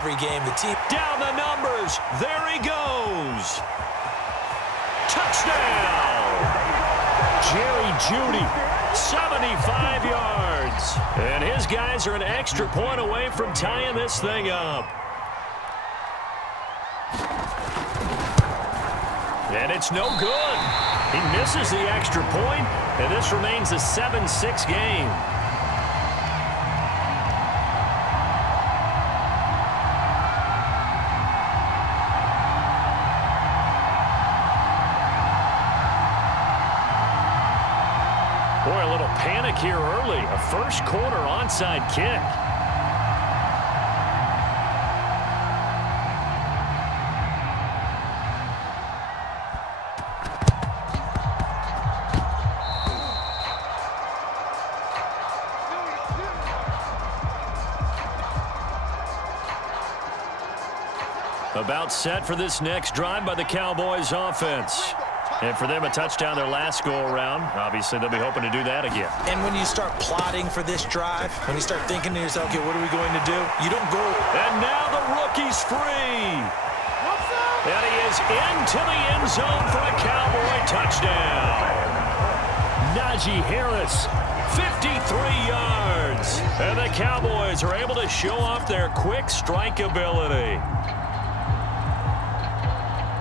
Every game, the team down the numbers. There he goes. Touchdown. Jerry Jeudy, 75 yards. And his guys are an extra point away from tying this thing up. And it's no good. He misses the extra point, and this remains a 7-6 game. Boy, a little panic here early. A first quarter onside kick. About set for this next drive by the Cowboys offense. And for them, a touchdown their last go-around. Obviously, they'll be hoping to do that again. And when you start plotting for this drive, when you start thinking to yourself, okay, what are we going to do? You don't go. And now the rookie's free. And he is into the end zone for a Cowboy touchdown. Najee Harris, 53 yards. And the Cowboys are able to show off their quick strike ability.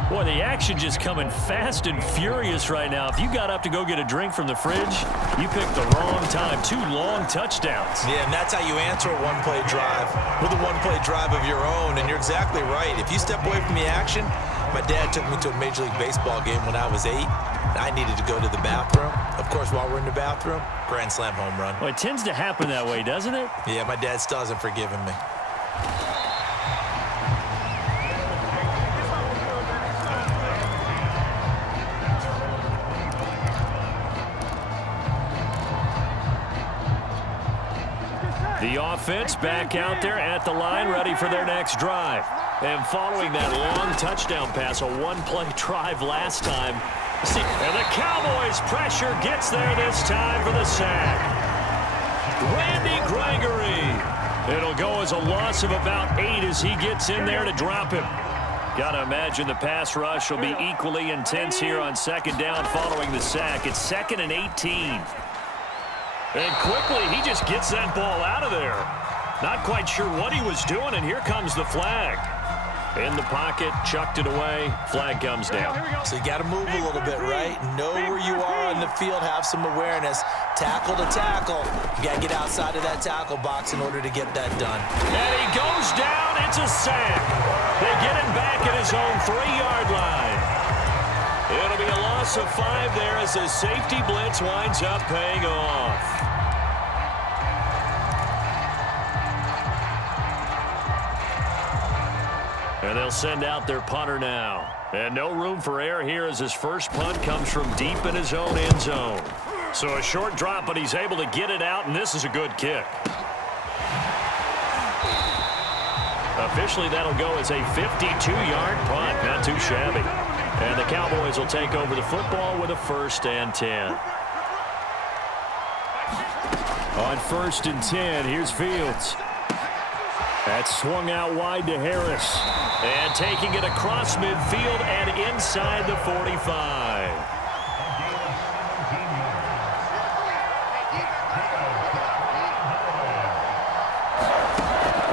Boy, the action just coming fast and furious right now. If you got up to go get a drink from the fridge, you picked the wrong time. 2 long touchdowns. Yeah, and that's how you answer a one-play drive with a one-play drive of your own. And you're exactly right. If you step away from the action, my dad took me to a Major League Baseball game when I was 8. And I needed to go to the bathroom. Of course, while we're in the bathroom, grand slam home run. Well, it tends to happen that way, doesn't it? Yeah, my dad still hasn't forgiven me. The offense back out there at the line, ready for their next drive. And following that long touchdown pass, a one-play drive last time. And the Cowboys' pressure gets there this time for the sack. Randy Gregory. It'll go as a loss of about 8 as he gets in there to drop him. Got to imagine the pass rush will be equally intense here on second down following the sack. It's 2nd and 18. And quickly, he just gets that ball out of there. Not quite sure what he was doing, and here comes the flag. In the pocket, chucked it away, flag comes down. So you got to move a little bit, right? Know where you are on the field, have some awareness. Tackle to tackle. You got to get outside of that tackle box in order to get that done. And he goes down, it's a sack. They get him back at his own 3-yard line. It'll be a loss of 5 there as the safety blitz winds up paying off. And they'll send out their punter now. And no room for error here as his first punt comes from deep in his own end zone. So a short drop, but he's able to get it out, and this is a good kick. Officially, that'll go as a 52-yard punt. Not too shabby. And the Cowboys will take over the football with a 1st and 10. On 1st and 10, here's Fields. That's swung out wide to Harris. And taking it across midfield and inside the 45.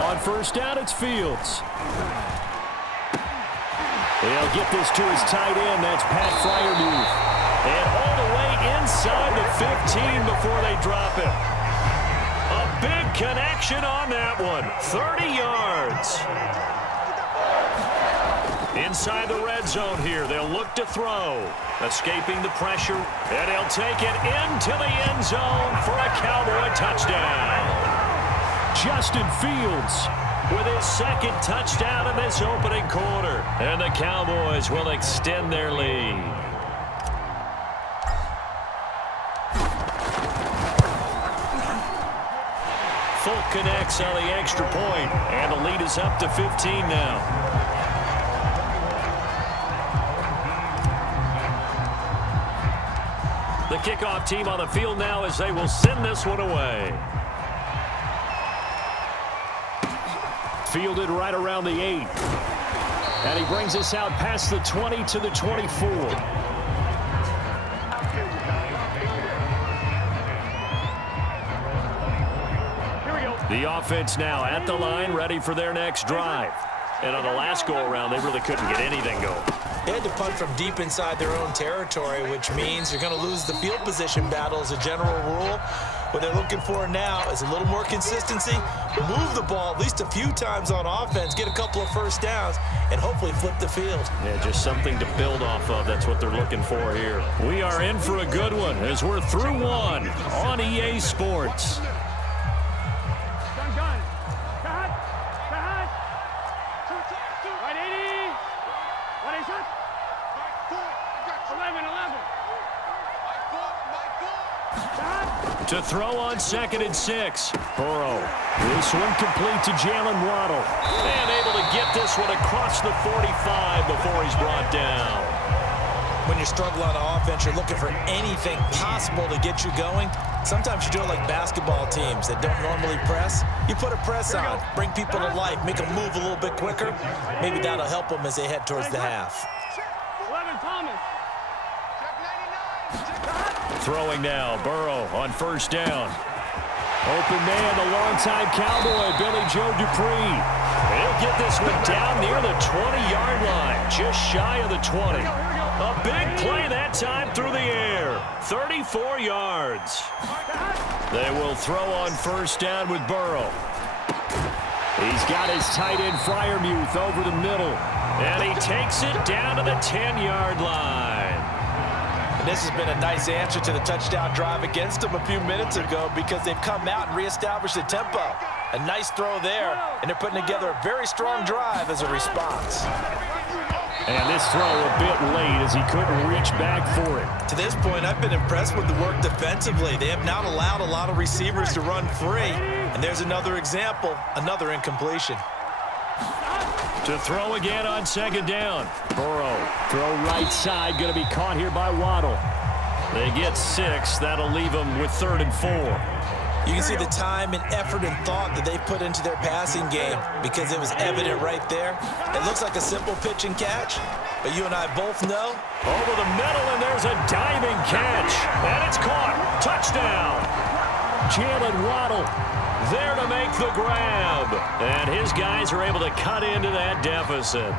On 1st down, it's Fields. They'll get this to his tight end. That's Pat Fryermuth. And all the way inside the 15 before they drop him. A big connection on that one. 30 yards. Inside the red zone here. They'll look to throw. Escaping the pressure. And he'll take it into the end zone for a Cowboy touchdown. Justin Fields with his 2nd touchdown in this opening quarter. And the Cowboys will extend their lead. Full connects on the extra point, and the lead is up to 15 now. The kickoff team on the field now as they will send this one away. fielded right around the 8. And he brings us out past the 20 to the 24. The offense now at the line, ready for their next drive. And on the last go-around, they really couldn't get anything going. They had to punt from deep inside their own territory, which means you're going to lose the field position battle as a general rule. What they're looking for now is a little more consistency, move the ball at least a few times on offense, get a couple of first downs, and hopefully flip the field. Yeah, just something to build off of. That's what they're looking for here. We are in for a good one as we're through one on EA Sports. To throw on 2nd and 6. Burrow. This one complete to Jalen Waddle. And able to get this one across the 45 before he's brought down. When you're struggling on offense, you're looking for anything possible to get you going. Sometimes you do it like basketball teams that don't normally press. You put a press on, bring people to life, make them move a little bit quicker. Maybe that'll help them as they head towards the half. Throwing now, Burrow on 1st down. Open man, the longtime Cowboy, Billy Joe Dupree. He'll get this one down near the 20-yard line, just shy of the 20. A big play that time through the air, 34 yards. They will throw on 1st down with Burrow. He's got his tight end Freiermuth over the middle, and he takes it down to the 10-yard line. This has been a nice answer to the touchdown drive against them a few minutes ago because they've come out and reestablished the tempo. A nice throw there, and they're putting together a very strong drive as a response. And this throw a bit late as he couldn't reach back for it. To this point, I've been impressed with the work defensively. They have not allowed a lot of receivers to run free. And there's another example, another incompletion. To throw again on 2nd down. Burrow, throw right side, going to be caught here by Waddle. They get 6. That'll leave them with 3rd and 4. You can see the time and effort and thought that they put into their passing game because it was evident right there. It looks like a simple pitch and catch, but you and I both know. Over the middle, and there's a diving catch. And it's caught. Touchdown. Jalen Waddle there to make the grab. And his guys are able to cut into that deficit.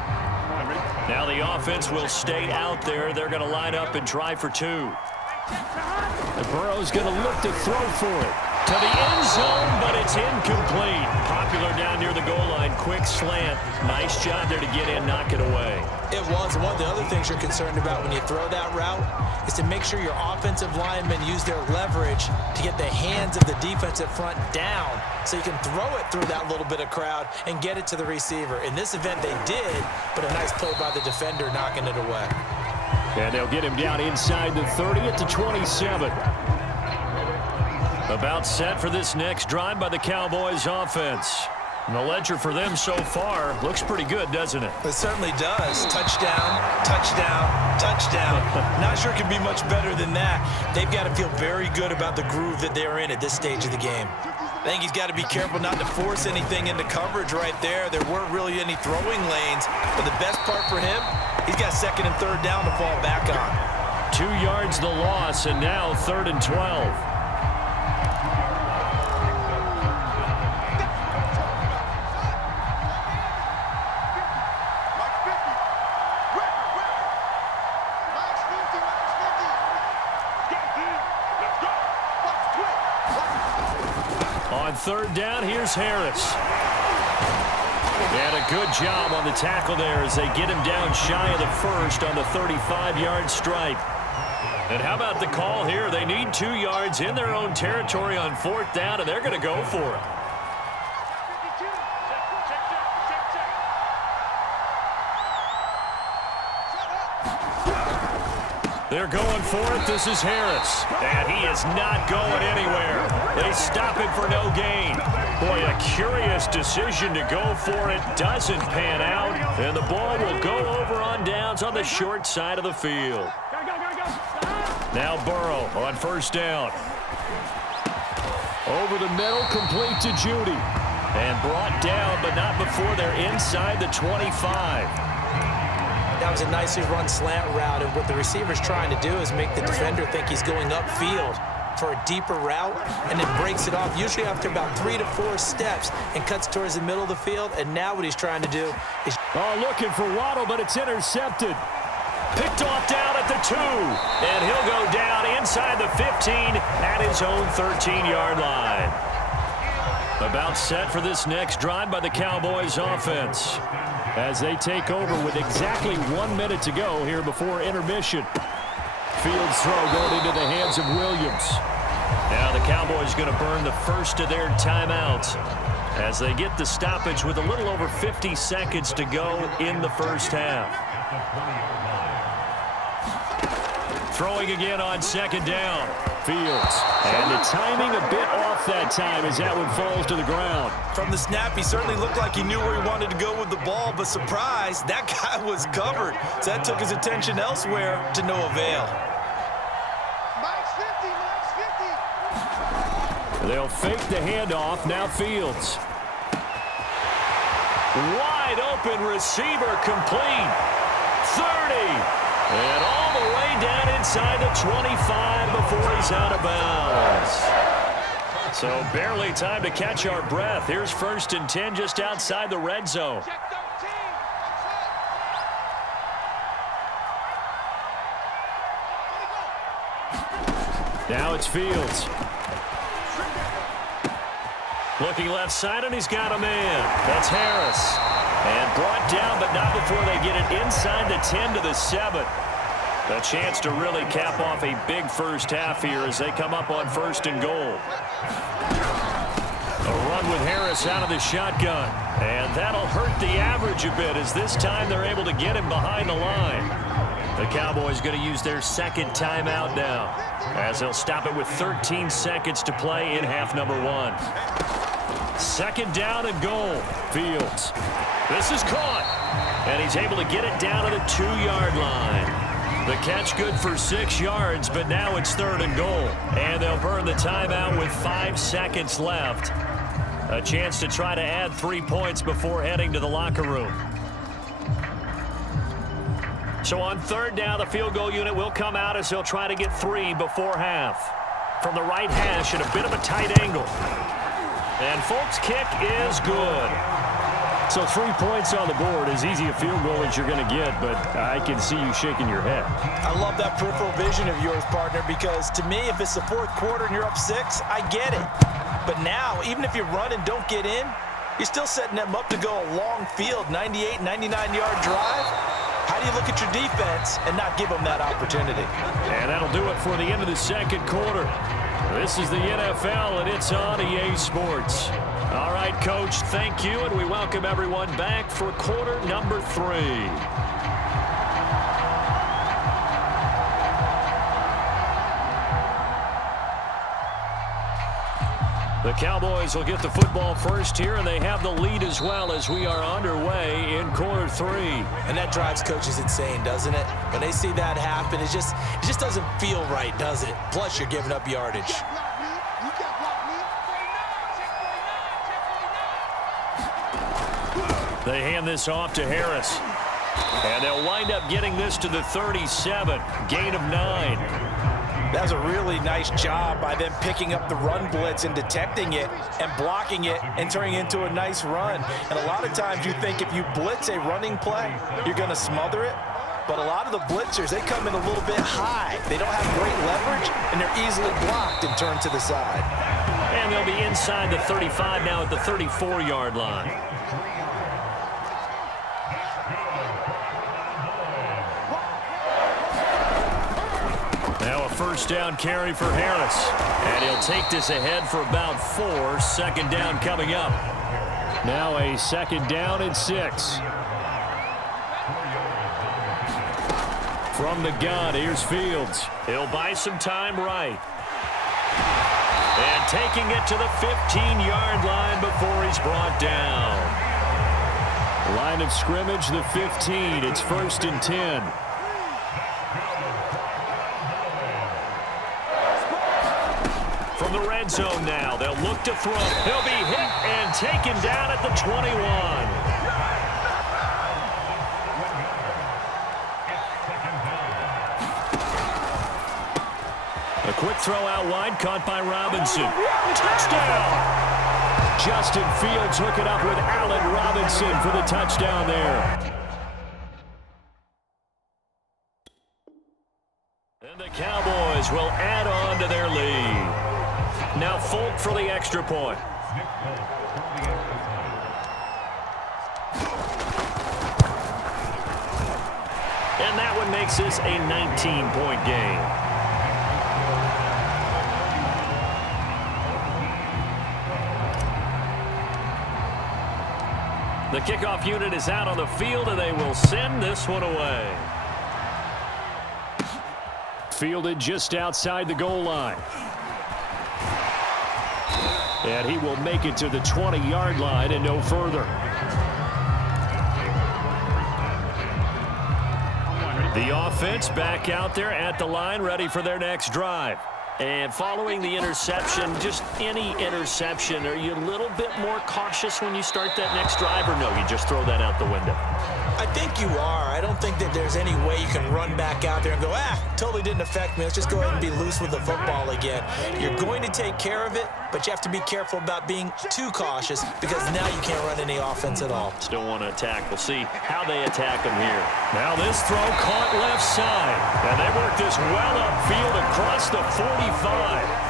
Now the offense will stay out there. They're going to line up and try for 2. And Burrow's going to look to throw for it. To the end zone, but it's incomplete. Popular down near the goal line. Quick slant. Nice job there to get in, knock it away. It was. One of the other things you're concerned about when you throw that route is to make sure your offensive linemen use their leverage to get the hands of the defensive front down so you can throw it through that little bit of crowd and get it to the receiver. In this event, they did, but a nice play by the defender knocking it away. And they'll get him down inside the 30 at the 27. About set for this next drive by the Cowboys offense. And the ledger for them so far looks pretty good, doesn't it? It certainly does. Touchdown, touchdown, touchdown. Not sure it can be much better than that. They've got to feel very good about the groove that they're in at this stage of the game. I think he's got to be careful not to force anything into coverage right there. There weren't really any throwing lanes. But the best part for him, he's got 2nd and 3rd down to fall back on. 2 yards the loss, and now 3rd and 12. On 3rd down, here's Harris. And a good job on the tackle there as they get him down shy of the 1st on the 35-yard stripe. And how about the call here? They need 2 yards in their own territory on 4th down, and they're going to go for it. They're going for it. This is Harris. And he is not going anywhere. They stop him for no gain. Boy, a curious decision to go for it. Doesn't pan out. And the ball will go over on downs on the short side of the field. Now Burrow on 1st down. Over the middle, complete to Judy. And brought down, but not before they're inside the 25. That was a nicely run slant route, and what the receiver's trying to do is make the defender think he's going upfield for a deeper route, and then breaks it off, usually after about 3 to 4 steps, and cuts towards the middle of the field. And now what he's trying to do is... looking for Waddle, but it's intercepted. Picked off down at the 2, and he'll go down inside the 15 at his own 13-yard line. About set for this next drive by the Cowboys offense, as they take over with exactly 1 minute to go here before intermission. Fields throw going into the hands of Williams. Now the Cowboys going to burn the first of their timeouts as they get the stoppage with a little over 50 seconds to go in the first half. Throwing again on second down. Fields. And the timing a bit off that time as that one falls to the ground. From the snap, he certainly looked like he knew where he wanted to go with the ball, but surprise, that guy was covered. So that took his attention elsewhere to no avail. They'll fake the handoff. Now Fields. Wide open receiver complete. 30. And all the way down inside the 25 before he's out of bounds. So barely time to catch our breath. Here's 1st and 10 just outside the red zone. Now it's Fields. Looking left side, and he's got a man. That's Harris. And brought down, but not before they get it inside the 10 to the 7. A chance to really cap off a big first half here as they come up on 1st and goal. A run with Harris out of the shotgun. And that'll hurt the average a bit as this time they're able to get him behind the line. The Cowboys going to use their second timeout now as they'll stop it with 13 seconds to play in half number 1. 2nd down and goal. Fields. This is caught. And he's able to get it down to the 2-yard line. The catch good for 6 yards, but now it's 3rd and goal. And they'll burn the timeout with 5 seconds left. A chance to try to add 3 points before heading to the locker room. So on 3rd down, the field goal unit will come out as they'll try to get 3 before half. From the right hash at a bit of a tight angle. And Folk's kick is good. So 3 points on the board, as easy a field goal as you're going to get, but I can see you shaking your head. I love that peripheral vision of yours, partner, because to me, if it's the 4th quarter and you're up 6, I get it. But now, even if you run and don't get in, you're still setting them up to go a long field, 98, 99-yard drive. How do you look at your defense and not give them that opportunity? And that'll do it for the end of the 2nd quarter. This is the NFL, and it's on EA Sports. All right, Coach, thank you, and we welcome everyone back for quarter number 3. The Cowboys will get the football first here, and they have the lead as well as we are underway in quarter 3. And that drives coaches insane, doesn't it? When they see that happen, it just doesn't feel right, does it? Plus, you're giving up yardage. They hand this off to Harris. And they'll wind up getting this to the 37. Gain of 9. That was a really nice job by them picking up the run blitz and detecting it and blocking it and turning it into a nice run. And a lot of times you think if you blitz a running play, you're going to smother it. But a lot of the blitzers, they come in a little bit high. They don't have great leverage, and they're easily blocked and turned to the side. And they'll be inside the 35 now at the 34-yard line. Now a first down carry for Harris. And he'll take this ahead for about 4. 2nd down coming up. Now a 2nd down and 6. From the gun, here's Fields. He'll buy some time right. And taking it to the 15-yard line before he's brought down. Line of scrimmage, the 15. It's 1st and 10. from the red zone now. They'll look to throw. He'll be hit and taken down at the 21. A quick throw out wide, caught by Robinson. Touchdown! Justin Fields hook it up with Allen Robinson for the touchdown there. And the Cowboys will add on to their lead. Now Folk for the extra point. And that one makes this a 19-point game. The kickoff unit is out on the field, and they will send this one away. Fielded just outside the goal line. And he will make it to the 20-yard line and no further. The offense back out there at the line, ready for their next drive. And following the interception, just any interception, are you a little bit more cautious when you start that next drive, or no, you just throw that out the window? I think you are. I don't think that there's any way you can run back out there and go, totally didn't affect me. Let's just go ahead and be loose with the football again. You're going to take care of it, but you have to be careful about being too cautious because now you can't run any offense at all. Still want to attack. We'll see how they attack them here. Now this throw caught left side, and they work this well upfield across the 45.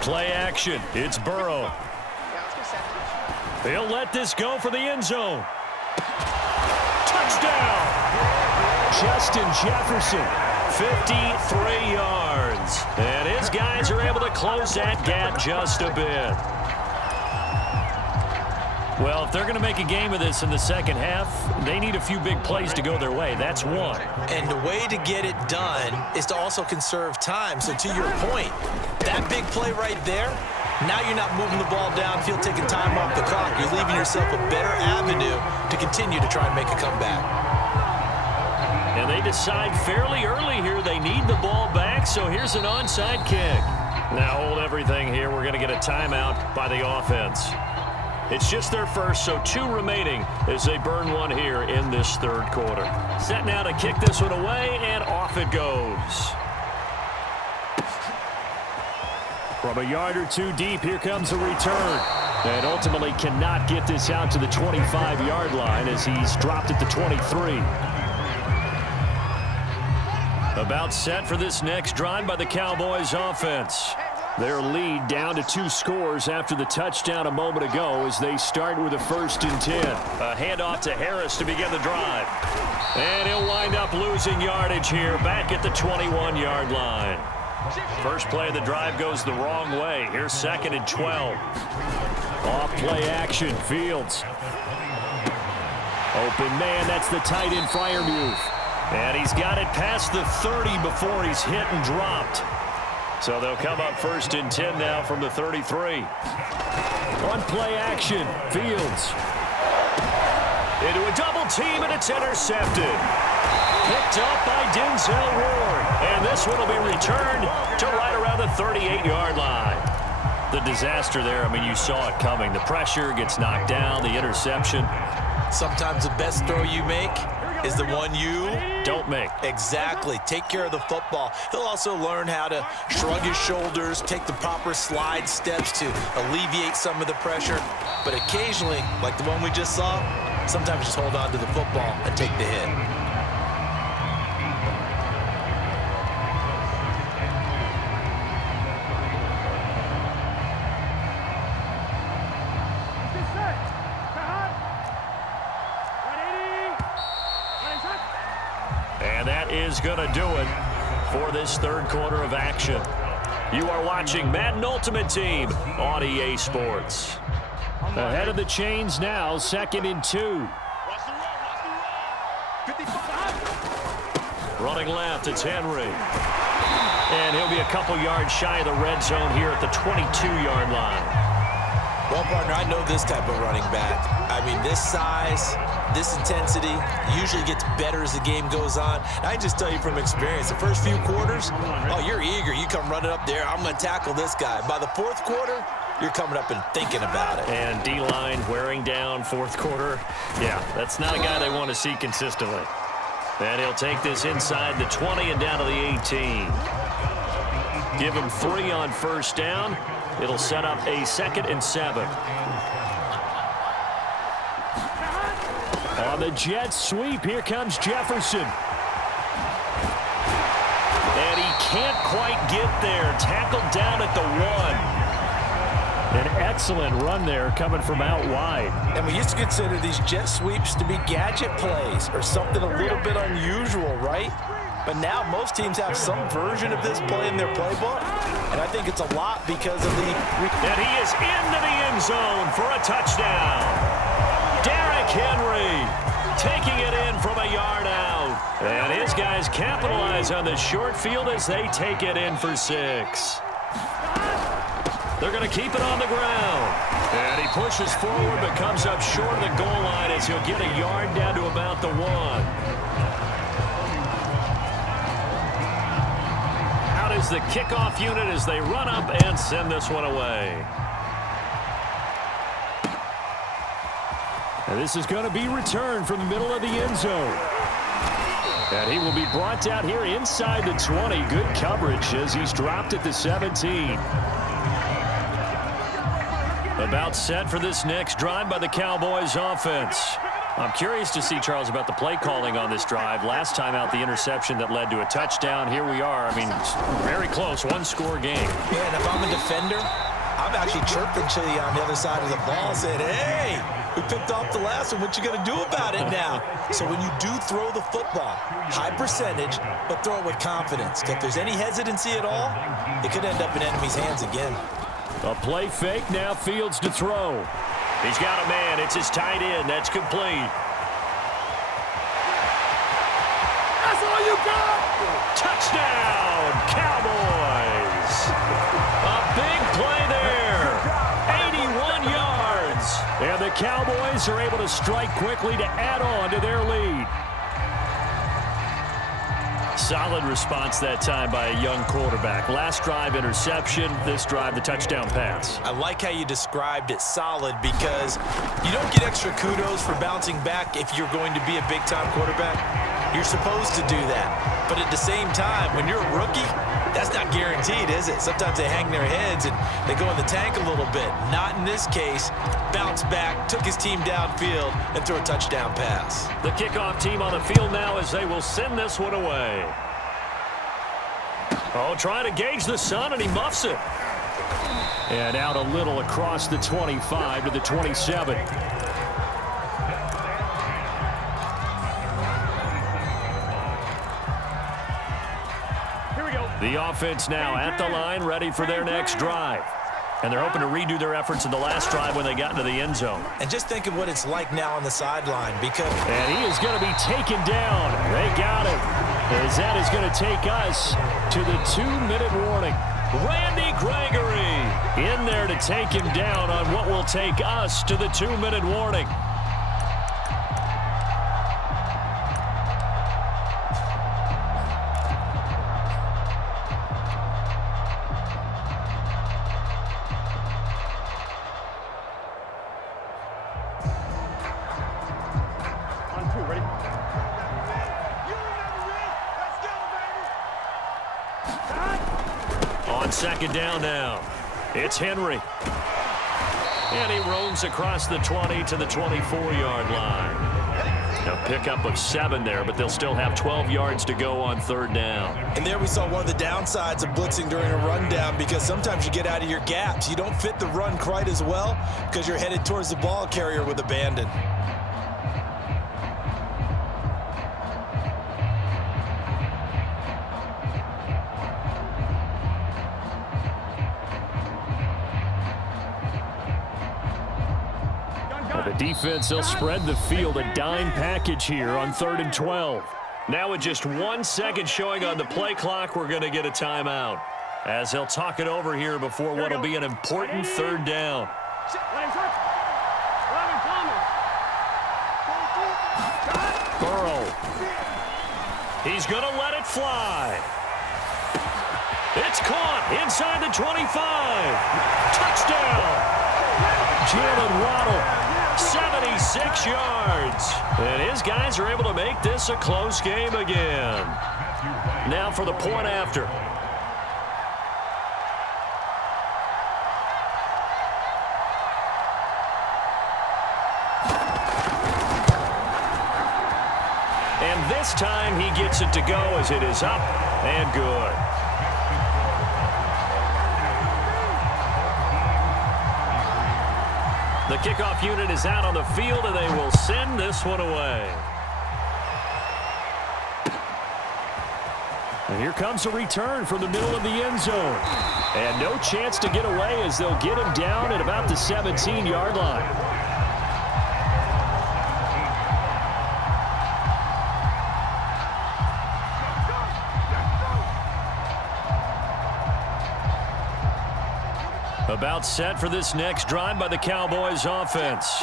Play action. It's Burrow. He'll let this go for the end zone. Touchdown! Justin Jefferson, 53 yards. And his guys are able to close that gap just a bit. Well, if they're going to make a game of this in the second half, they need a few big plays to go their way. That's one. And the way to get it done is to also conserve time. So to your point, that big play right there, now you're not moving the ball downfield, taking time off the clock. You're leaving yourself a better avenue to continue to try and make a comeback. And they decide fairly early here they need the ball back, so here's an onside kick. Now hold everything here. We're going to get a timeout by the offense. It's just their first, so 2 remaining as they burn one here in this third quarter. Set now to kick this one away, and off it goes. From a yard or 2 deep, here comes a return. And ultimately cannot get this out to the 25-yard line as he's dropped at the 23. About set for this next drive by the Cowboys offense. Their lead down to 2 scores after the touchdown a moment ago as they start with a 1st and 10. A handoff to Harris to begin the drive. And he'll wind up losing yardage here back at the 21-yard line. First play of the drive goes the wrong way. Here's 2nd and 12. Off play action, Fields. Open man, that's the tight end Freiermuth. And he's got it past the 30 before he's hit and dropped. So they'll come up 1st and 10 now from the 33. On play action, Fields. Into a double team, and it's intercepted. Picked up by Denzel Ward. And this one will be returned to right around the 38-yard line. The disaster there, I mean, you saw it coming. The pressure gets knocked down, the interception. Sometimes the best throw you make is the one you don't make. Exactly. Take care of the football. He'll also learn how to shrug his shoulders, take the proper slide steps to alleviate some of the pressure. But occasionally, like the one we just saw, sometimes just hold on to the football and take the hit. And that is going to do it for this third quarter of action. You are watching Madden Ultimate Team on EA Sports. Ahead of the chains now, 2nd and 2. Running left, it's Henry. And he'll be a couple yards shy of the red zone here at the 22-yard line. Well, partner, I know this type of running back. I mean, this size, this intensity usually gets better as the game goes on. And I just tell you from experience, the first few quarters, oh, you're eager. You come running up there, I'm going to tackle this guy. By the fourth quarter, you're coming up and thinking about it. And D-line wearing down fourth quarter. Yeah, that's not a guy they want to see consistently. And he'll take this inside the 20 and down to the 18. Give him 3 on first down. It'll set up a 2nd and 7. On the jet sweep, here comes Jefferson. And he can't quite get there. Tackled down at the 1. An excellent run there coming from out wide. And we used to consider these jet sweeps to be gadget plays or something a little bit unusual, right? But now most teams have some version of this play in their playbook, and I think it's a lot because of the... And he is into the end zone for a touchdown. Derrick Henry taking it in from a yard out. And his guys capitalize on the short field as they take it in for 6. They're going to keep it on the ground. And he pushes forward but comes up short of the goal line as he'll get a yard down to about the 1. Is the kickoff unit as they run up and send this one away. And this is going to be returned from the middle of the end zone. And he will be brought down here inside the 20. Good coverage as he's dropped at the 17. About set for this next drive by the Cowboys offense. I'm curious to see, Charles, about the play calling on this drive. Last time out, the interception that led to a touchdown. Here we are. I mean, very close, one-score game. Yeah, and if I'm a defender, I'm actually chirping to you on the other side of the ball saying, hey, we picked off the last one. What you going to do about it now? So when you do throw the football, high percentage, but throw it with confidence. If there's any hesitancy at all, it could end up in enemy's hands again. A play fake, now Fields to throw. He's got a man. It's his tight end. That's complete. That's all you got. Touchdown, Cowboys. A big play there. 81 yards. And the Cowboys are able to strike quickly to add on to their lead. Solid response that time by a young quarterback. Last drive, interception. This drive, the touchdown pass. I like how you described it solid because you don't get extra kudos for bouncing back if you're going to be a big-time quarterback. You're supposed to do that. But at the same time, when you're a rookie, that's not guaranteed, is it? Sometimes they hang their heads and they go in the tank a little bit. Not in this case. Bounce back, took his team downfield, and threw a touchdown pass. The kickoff team on the field now as they will send this one away. Oh, trying to gauge the sun, and he muffs it. And out a little across the 25 to the 27. The offense now at the line, ready for their next drive. And they're hoping to redo their efforts in the last drive when they got into the end zone. And just think of what it's like now on the sideline because... And he is going to be taken down. They got him. As that is going to take us to the 2-minute warning. Randy Gregory in there to take him down on what will take us to the 2-minute warning. On second down now, it's Henry. And he roams across the 20 to the 24-yard line. A pickup of 7 there, but they'll still have 12 yards to go on third down. And there we saw one of the downsides of blitzing during a rundown because sometimes you get out of your gaps. You don't fit the run quite as well because you're headed towards the ball carrier with abandon. The defense, they'll spread the field, a dime package here on 3rd and 12. Now with just 1 second showing on the play clock, we're going to get a timeout. As they'll talk it over here before what will be an important third down. Burrow. He's going to let it fly. It's caught inside the 25. Touchdown. Jalen Waddle, 76 yards. And his guys are able to make this a close game again. Now for the point after. And this time he gets it to go as it is up and good. The kickoff unit is out on the field, and they will send this one away. And here comes a return from the middle of the end zone. And no chance to get away as they'll get him down at about the 17-yard line. About set for this next drive by the Cowboys offense.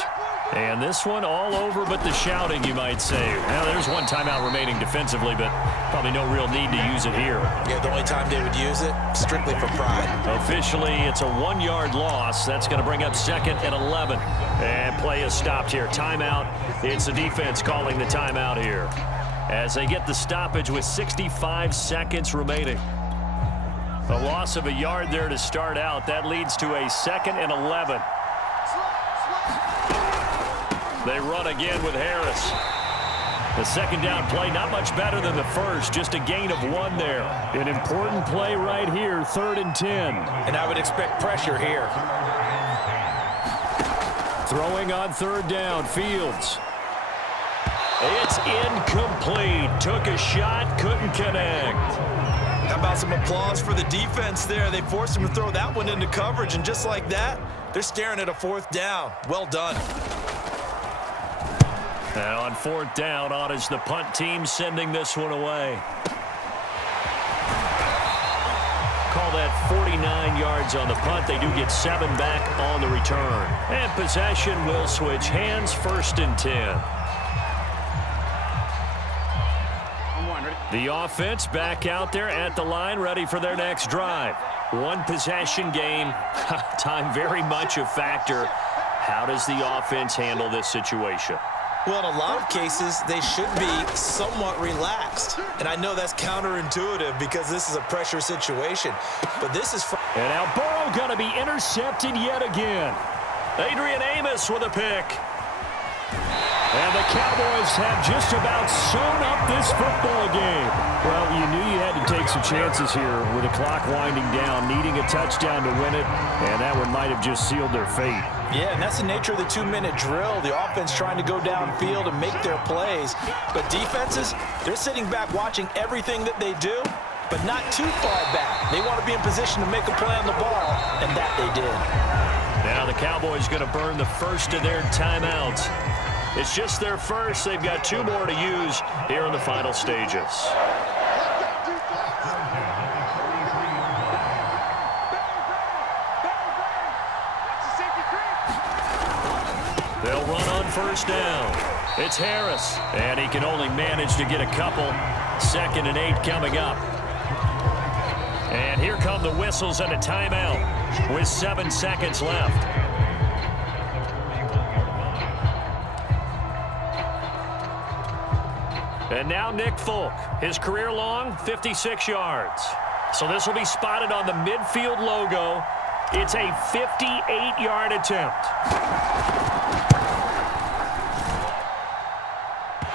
And this one all over but the shouting, you might say. Now, there's one timeout remaining defensively, but probably no real need to use it here. Yeah, the only time they would use it, strictly for pride. Officially, it's a 1-yard loss. That's going to bring up 2nd and 11. And play is stopped here. Timeout. It's the defense calling the timeout here as they get the stoppage with 65 seconds remaining. A loss of a yard there to start out. That leads to a 2nd and 11. They run again with Harris. The second down play, not much better than the first. Just a gain of 1 there. An important play right here, 3rd and 10. And I would expect pressure here. Throwing on 3rd down, Fields. It's incomplete. Took a shot, couldn't connect. How about some applause for the defense there? They forced him to throw that one into coverage, and just like that, they're staring at a 4th down. Well done. And on 4th down, on is the punt team sending this one away. Call that 49 yards on the punt. They do get 7 back on the return. And possession will switch hands, 1st and 10. The offense back out there at the line, ready for their next drive. 1 possession game. Time very much a factor. How does the offense handle this situation? Well, in a lot of cases, they should be somewhat relaxed. And I know that's counterintuitive because this is a pressure situation. But this is... And now Burrow going to be intercepted yet again. Adrian Amos with a pick. And the Cowboys have just about sewn up this football game. Well, you knew you had to take some chances here with the clock winding down, needing a touchdown to win it, and that one might have just sealed their fate. Yeah, and that's the nature of the 2-minute drill. The offense trying to go downfield and make their plays. But defenses, they're sitting back watching everything that they do, but not too far back. They want to be in position to make a play on the ball, and that they did. Now the Cowboys going to burn the first of their timeouts. It's just their first. They've got 2 more to use here in the final stages. They'll run on 1st down. It's Harris, and he can only manage to get a couple. 2nd and 8 coming up. And here come the whistles and a timeout with 7 seconds left. And now Nick Folk, his career long, 56 yards. So this will be spotted on the midfield logo. It's a 58-yard attempt.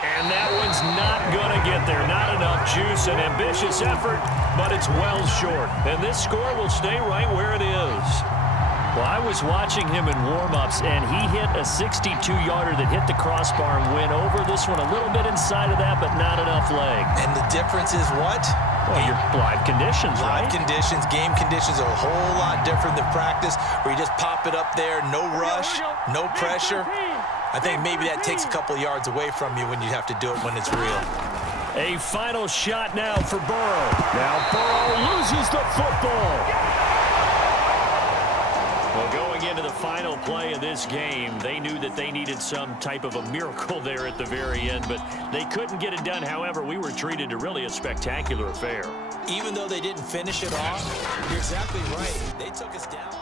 And that one's not going to get there. Not enough juice. An ambitious effort, but it's well short. And this score will stay right where it is. Well, I was watching him in warm-ups, and he hit a 62-yarder that hit the crossbar and went over. This one a little bit inside of that, but not enough leg. And the difference is what? Well, your live conditions, right? Live conditions, game conditions are a whole lot different than practice, where you just pop it up there, no rush, no pressure. I think maybe that takes a couple yards away from you when you have to do it when it's real. A final shot now for Burrow. Now Burrow loses the football. Well, going into the final play of this game, they knew that they needed some type of a miracle there at the very end, but they couldn't get it done. However, we were treated to really a spectacular affair. Even though they didn't finish it off, you're exactly right. They took us down.